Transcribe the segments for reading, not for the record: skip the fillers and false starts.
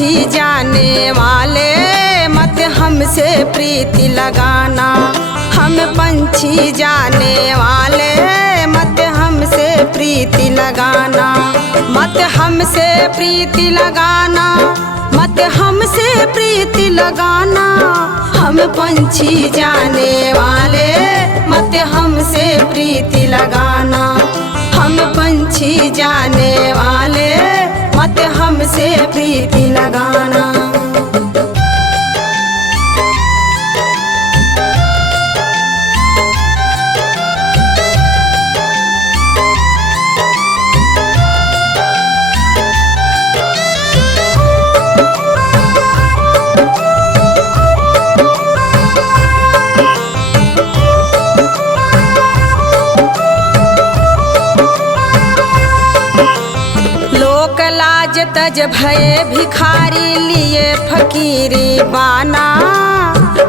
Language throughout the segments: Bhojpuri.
पंछी जाने वाले मत हमसे प्रीति लगाना। हम पंछी जाने वाले मत हमसे प्रीति लगाना। मत हमसे प्रीति लगाना, मत हमसे प्रीति लगाना। हम पंछी जाने वाले मत हमसे प्रीति लगाना। हम पंछी जाने वाले मत हमसे प्रीति लगाना। लाज तज भये भिखारी लिए फकीरी बाना,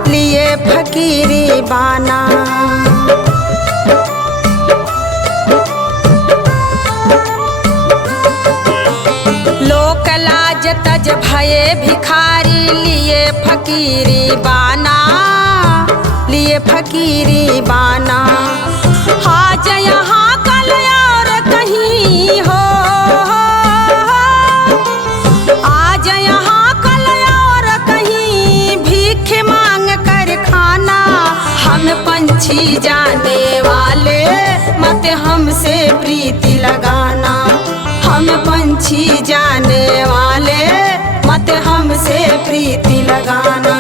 लिए फकीरी बाना। लोक लाज तज भये भिखारी लिए फकीरी बाना, लिए फकीरी बाना। आज यहाँ कल और कहीं हो, पंछी जाने वाले मत हमसे प्रीति लगाना। हम पंछी जाने वाले मत हमसे प्रीति लगाना।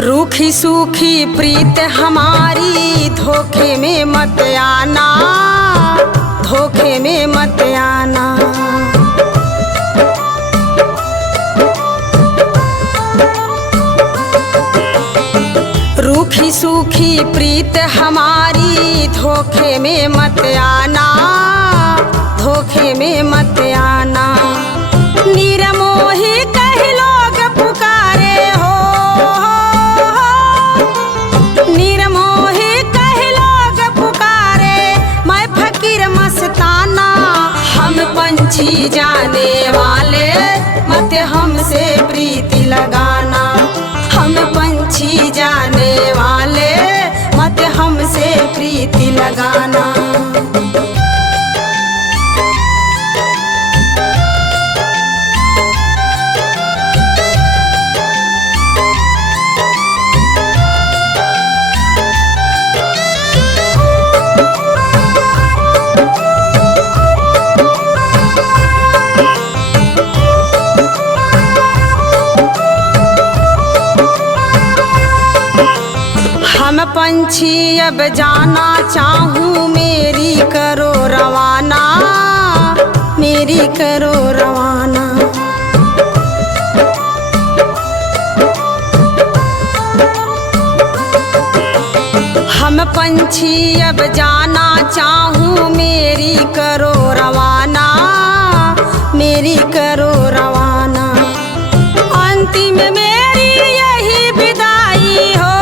रूखी सूखी प्रीत हमारी धोखे में मत आना, धोखे में मत आना। रूखी सूखी प्रीत हमारी धोखे में मत आना, धोखे में मत आना। निरमोही कहीं लोग पुकारे हो, निरमोही कहीं लोग पुकारे, मैं फकीर मस्ताना। हम पंछी जाने वाले मत हमसे प्रीति लगाना। हम पंछी जाने वाले मत हमसे प्रीति लगाना। हम पंछी अब जाना चाहूँ, मेरी करो रवाना, मेरी करो रवाना। हम पंछी अब जाना चाहूँ, मेरी करो रवाना, मेरी करो रवाना। अंतिम मेरी यही विदाई हो,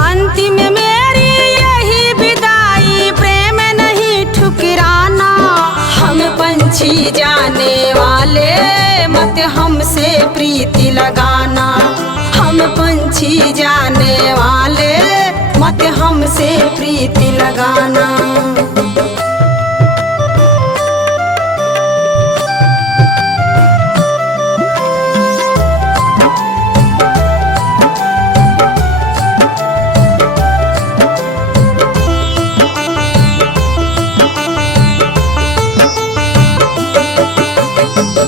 अंतिम मेरी यही विदाई, प्रेम नहीं ठुकराना। हम पंछी जाने वाले मत हमसे प्रीति लगाना। हम पंछी जाने वाले मत हमसे प्रीति लगाना।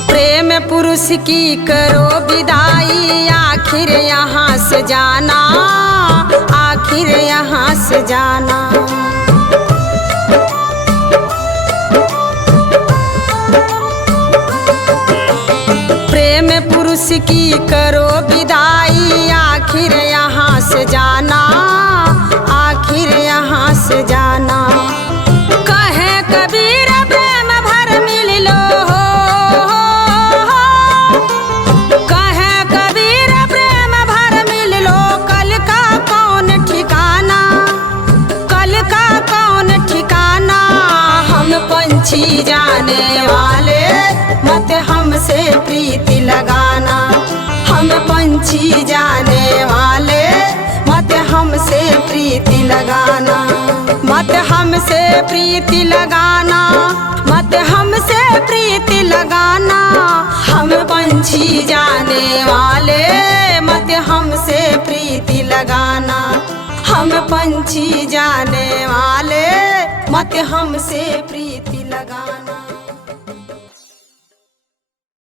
प्रेम पुरुष की करो विदाई, आखिर यहाँ से जाना, आखिर यहाँ से जाना। प्रेम पुरुष की करो विदाई, आखिर यहाँ से जाना, आखिर यहाँ से जाना। वाले मत हमसे प्रीति लगाना। हम पंछी जाने वाले मत हमसे प्रीति लगाना। मत हमसे प्रीति लगाना, मत हमसे प्रीति लगाना। हम पंछी जाने वाले मत हमसे प्रीति लगाना। हम पंछी जाने वाले मत हमसे प्रीति लगाना।